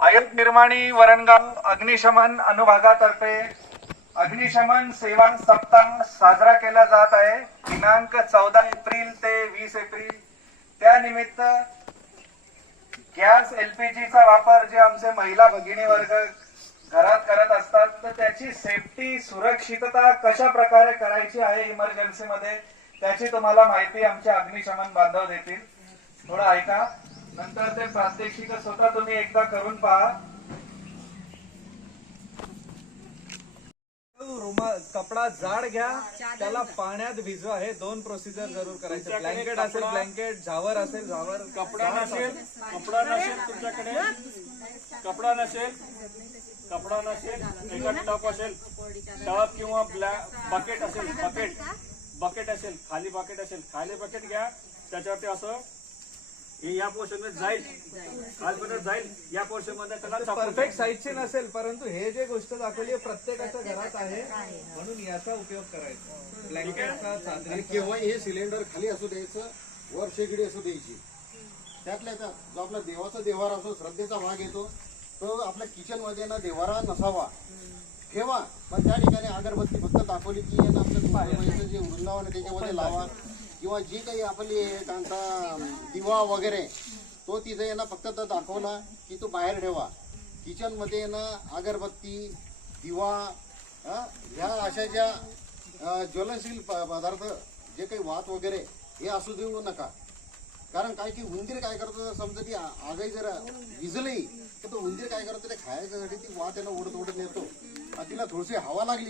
आयत निर्माणी वरणगाव अग्निशमन अनुभागातर्फे अग्निशमन सेवा सप्ताह साजरा केला जात आहे. दिनांक चौदा एप्रिल ते वीस एप्रिल. त्यानिमित्त गॅस एलपीजीचा वापर जे आमचे महिला भगिनी वर्ग घरात करत असतात तर त्याची सेफ्टी सुरक्षितता कशा प्रकारे करायची आहे इमर्जन्सी मध्ये त्याची तुम्हाला माहिती आमचे अग्निशमन बांधव देतील. थोडं ऐका. नंतर ते प्रात्यक्षिक स्वतः तुम्ही एकदा करून पहा. रुमाल कपडा जाड घ्या. त्याला पाण्यात भिजवा. हे दोन प्रोसिजर जरूर करायचे. ब्लँकेट असेल ब्लँकेट झावर असेल झावर कपडा नसेल कपडा नसेल तुमच्याकडे. कपडा नसेल कपडा नसेल एखाद टप असेल टप किंवा बकेट असेल बकेट बकेट असेल खाली बकेट असेल खाली बकेट घ्या. त्याच्यावरती असं हे या पोर्शनमध्ये जाईल. खालपर्यंत जाईल. या पोर्शनमध्ये त्याला परफेक्ट साईजची नसेल परंतु हे जे गोष्ट दाखवली आहे प्रत्येकाच्या घरात आहे म्हणून याचा उपयोग करायचा. ब्लँकेटचा आणि चादरी केव्हा हे सिलेंडर खाली असू द्यायचं वर शेगडी असू द्यायची. त्यातल्या त्यात जो आपला देवाचा देवारा असो श्रद्धेचा भाग येतो तो आपल्या किचनमध्ये ना देवारा नसावा. ठेवा. पण त्या ठिकाणी अगरबत्ती फक्त दाखवली की यांना आपलं जे वृंदावन आहे त्याच्यामध्ये लावा. किंवा जी काही आपली त्यांचा दिवा वगैरे तो तिथे ना फक्त तर दाखवला की तो बाहेर ठेवा. किचनमध्ये ना अगरबत्ती दिवा ह्या अशा ज्या ज्वलनशील प- पदार्थ जे काही वात वगैरे हे असू देऊ नका. कारण काय की उंदीर काय करतो समजा ती आ- आगाई जर विजली तर तो उंदीर काय करतो ते खायच्यासाठी ती वात त्याला ओढत ओढत नेतो. तिला थोडीशी हवा लागली.